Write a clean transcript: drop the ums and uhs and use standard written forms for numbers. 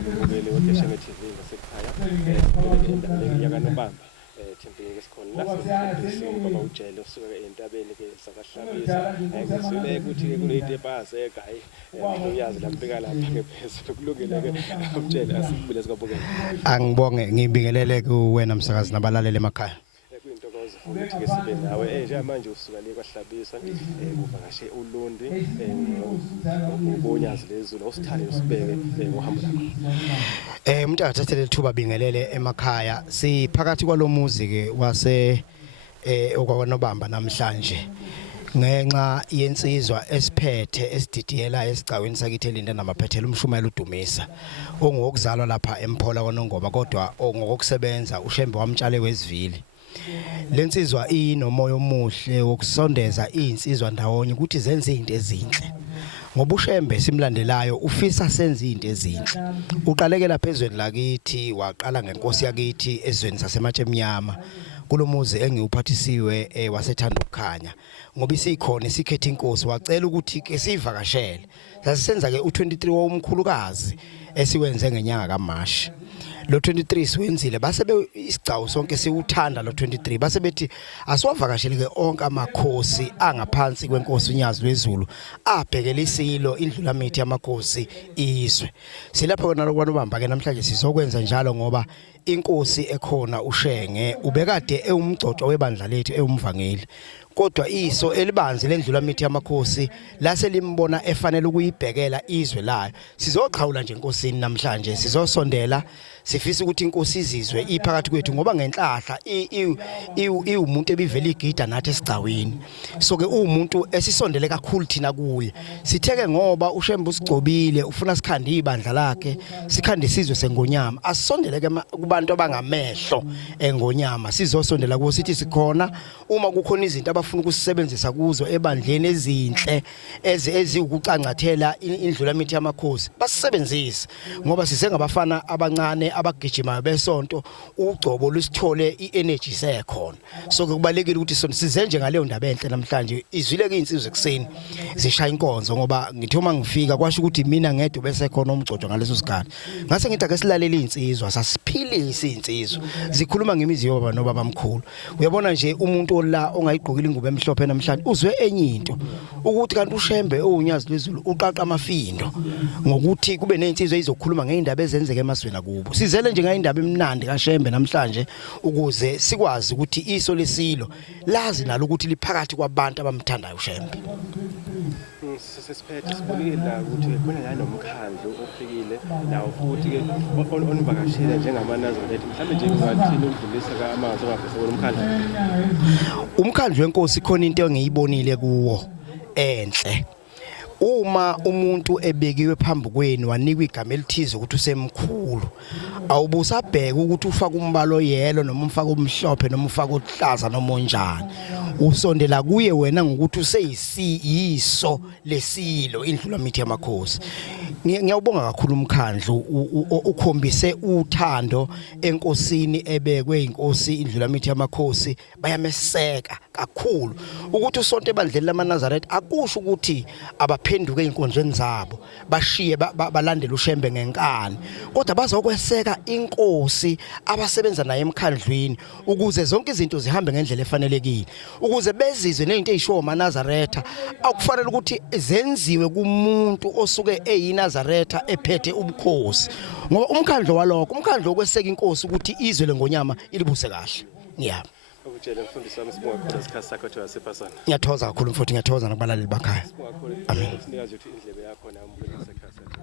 Ngibukele uDeshane TV ngasekhaya endaweni yakaNobamba thempini ke sikhona la sifundisini baba uJele usuka entabeni ke sakahlabisa ngizwile ukuthi ke kuneyitepasi egayi uyazi lampika lapha ke phezulu kulungile ke uJele asibule sikabukela Angibonge ngibingelele kuwena msakazi nabalaleli emakhaya. kuyintokozo ukuthi ke sibe nawe njengamanje usuka le kwahlabisa kuvakashe uLundi ubonyazi lezulu osithale usibeke ngohambo lakho. Umuntu akathathe lethuba bingelele emakhaya siphakathi kwalomuzi ke wase okwaNobamba namhlanje ngenxa yensizwa esiphethe esididiyela esigcaweni sakithi elinda namaphethela umshumayelo udumisa ongokuzalwa lapha eMphola kwaNongoma kodwa ongokusebenza uShembe wamtshale wesivili. Lensizwa inomoya omuhle wokusondeza insizwa ndawonye ukuthi zenze izinto ezinhle. Ngoba uShembe simlandelayo ufisa senze izinto ezinhle. Uqalekela phezweni lakithi waqala ngenkosi yakithi ezweni sasematshe emnyama. Kulomuzi engiwuphathisiwe wasethanda ukukhanya ngoba isikhona isikhethe inkosi wacela ukuthi ke sivakashele. Sasisenza ke u23 womkhulukazi esiwenze ngenyanga kaMashi. Lo 23 siwenzile base isigcawu sonke siwuthanda lo 23 base bethi asiwavakashele ke onke amakhosi angaphansi kwenkosi uNyazi lwezulu abhekele isilo indlula mithi yamakhosi izwe. Silapha kona lokwaNobamba ke namhlanje sizokwenza njalo ngoba inkosi ekhona uShenge ubekade ewumgcoco webandla lethu ewumvangeli. Kodwa iso elibanzi lendlula mithi yamakhosi lase limbona efanele ukuyibhekela izwe layo. Sizoqhawula nje enkosini namhlanje sizosondela sifisa ukuthi inkosi izizwe iphakathi kwethu ngoba ngenhlahla umuntu ebivela igida nathi esigcawini. So ke umuntu esisondele kakhulu thina kuye. Sitheke ngoba uShembe usigcobile ufuna sikhande ibandla lakhe sikhande isizwe seNgonyama. Asisondele ke kubantu abangamehlo eNgonyama sizosondela kuwo sithi sikhona uma kukhona izinto abafuna ukusebenzisa kuzo ebandleni ezinhle eziwukucangathela indlula mithi yamakhosi basisebenzise ngoba sisengabafana abancane abagijimayo besonto ugcobo lusithole iEnergy sekhona. So ke kubalekile ukuthi size nje ngaleyo ndaba enhle namhlanje izwile ke insizwe ekseni zishaya inkonzo ngoba ngithi uma ngifika kwasho ukuthi mina ngedwa bese khona umgcojo ngaleso sikhathi ngase ngithi ake silalele insizwa sasiphilisa insizwa zikhuluma ngemizi yoba nobaba mkhulu. Uyabona nje umuntu ola ongayigqokile ingubo emhlophe namhlanje uzwe enye into ukuthi kanti uShembe oUnyazi lwezulu uqaqa amafindo ngokuthi kube nezinsizwa ezizokhuluma ngeindaba ezenzeke emasweni akubo. Sizele nje ngayindaba emnandi kaShembe namhlanje ukuze sikwazi ukuthi iso lesilo lazi nalo ukuthi liphakathi kwabantu abamthandayo uShembe. Sesiphethe sibonile la ukuthi khona la nomkhandlu ofikile nawo futhi ke onivakashela njengamanazaretha mhlambe nje ungathini ukudlulisa kaamazwi ongafisa umkhandlu. Umkhandlu wenkosi khona into engiyibonile kuwo enhle. Uma umuntu ebekiwe phambi kwenu wanikwa igama elithize ukuthi usemkhulu awubusabheka ukuthi ufaka umbalo yelo noma umfaka umhlophe noma ufaka uhlaza noma onjani usondela kuye wena ngokuthi useyisiyiso lesilo indlula mithi yamakhosi. Ngiyawubonga kakhulu umkhandlu ukhombise uthando enkosini ebekwe inkosi indlula mithi yamakhosi bayameseka kakhulu ukuthi usonto ebandleni lamaNazaretha akusho ukuthi abaphenduke inkonzweni zabo bashiye balandela uShembe ngenkani kodwa bazokweseka inkosi abasebenza naye emkhandlwini ukuze zonke izinto zihambe ngendlela efanelekile ukuze bezizwe nezinto ezisho amaNazaretha akufanele ukuthi zenziwe kumuntu osuke eyinazaretha ephethe ubukhosi ngoba umkhandlo walokho umkhandlo okweseka inkosi ukuthi izwe leNgonyama ilibuse kahle. Yeah. Ukutshela mfundisi wami sibonga khona isikhathi sakhothi wasipasana. Ngiyathoza kakhulu mfowethu ngiyathoza nakubalaleli bakhaya. Amen. Sinikaze ukuthi indlebe yakho nami ubulesekhaya.